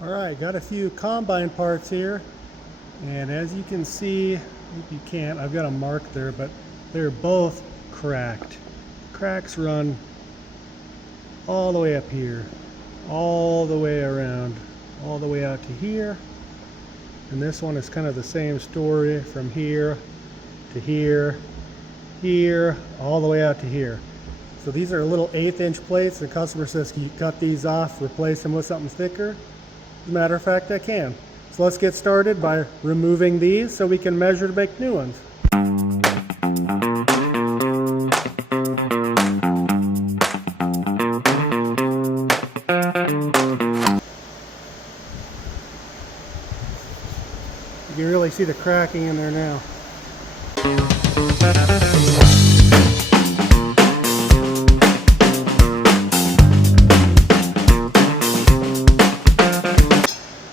Alright, got a few combine parts here, and as you can see, if you can't, I've got a mark there, but they're both cracked. Cracks run all the way up here, all the way around, all the way out to here. And this one is kind of the same story from here to here, here, all the way out to here. So these are little 1/8 inch plates. The customer says, can you cut these off, replace them with something thicker? As a matter of fact, I can. So let's get started by removing these so we can measure to make new ones. You can really see the cracking in there now.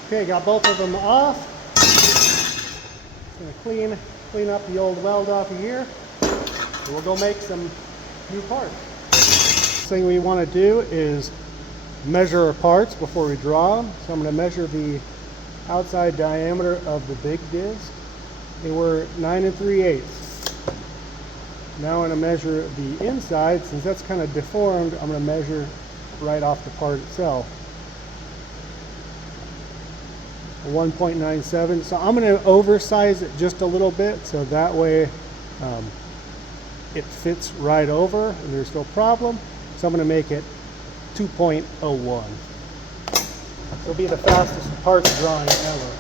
Okay, got both of them off. Just gonna clean up the old weld off of here. And we'll go make some new parts. First thing we want to do is measure our parts before we draw them. So I'm going to measure the outside diameter of the big disc. They were 9 3/8. Now I'm going to measure the inside. Since that's kind of deformed, I'm going to measure right off the part itself. 1.97. So I'm going to oversize it just a little bit so that way it fits right over and there's no problem. So I'm going to make it 2.01. This will be the fastest parts drawing ever.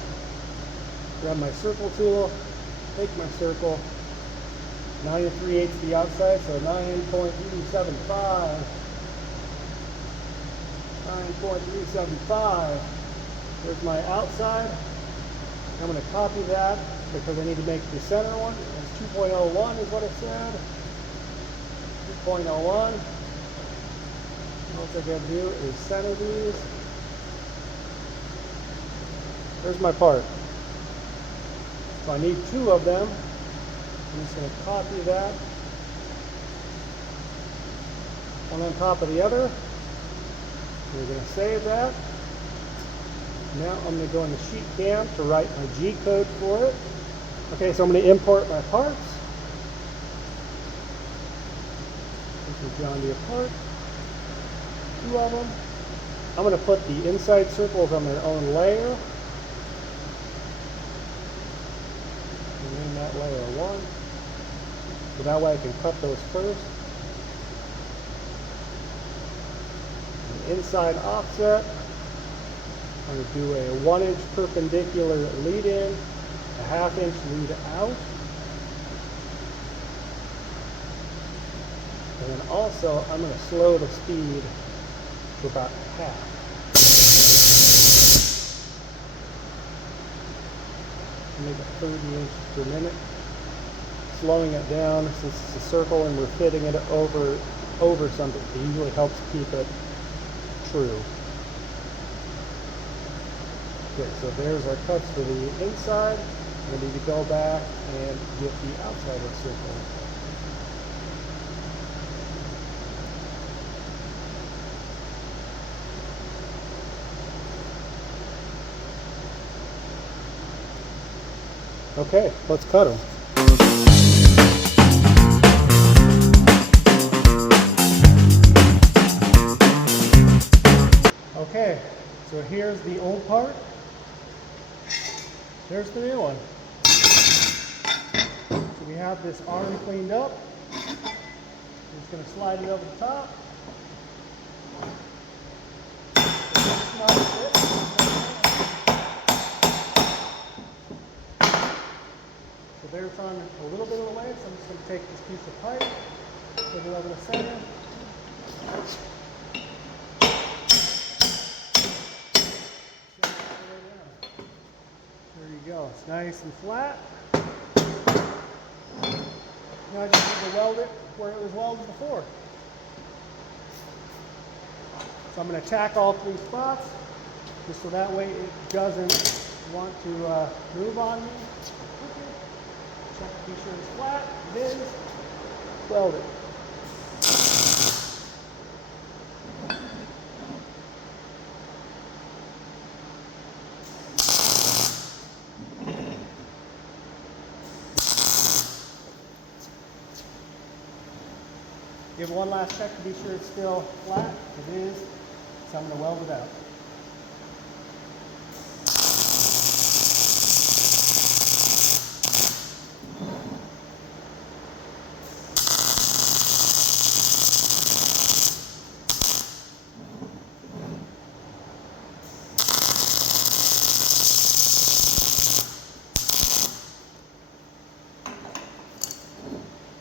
Grab my circle tool, take my circle, 9 3/8 the outside, so 9.375. 9.375. There's my outside. I'm going to copy that because I need to make the center one. It's 2.01 is what it said. 2.01. All I got to do is center these. There's my part. So I need 2 of them. I'm just going to copy that. One on top of the other. We're going to save that. Now I'm going to go in the sheet cam to write my G code for it. Okay, so I'm going to import my parts. This is John Deere part. 2 of them. I'm going to put the inside circles on their own layer. And name that layer 1. So that way I can cut those first. The inside offset. I'm going to do a 1 inch perpendicular lead in, a 1/2 inch lead out. And then also I'm going to slow the speed to about half. Make it 30 inches per minute. Slowing it down since it's a circle and we're fitting it over something. It usually helps keep it true. Okay, so there's our cuts for the inside. We need to go back and get the outside of the circle. Okay, let's cut them. Okay, so here's the old part. There's the new one. So we have this arm cleaned up. I'm just going to slide it over the top. So there it's on a little bit of the way, so I'm just going to take this piece of pipe, put it over the center. There you go. It's nice and flat. Now I just need to weld it where it was welded before. So I'm going to tack all 3 spots, just so that way it doesn't want to move on me. Check to be sure it's flat. It is. Weld it. Give it one last check to be sure it's still flat. It is, so I'm going to weld it out.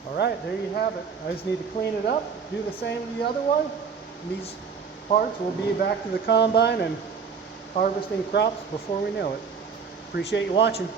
All right, there you have it. I just need to clean it up, do the same with the other one. And these parts will be back to the combine and harvesting crops before we know it. Appreciate you watching.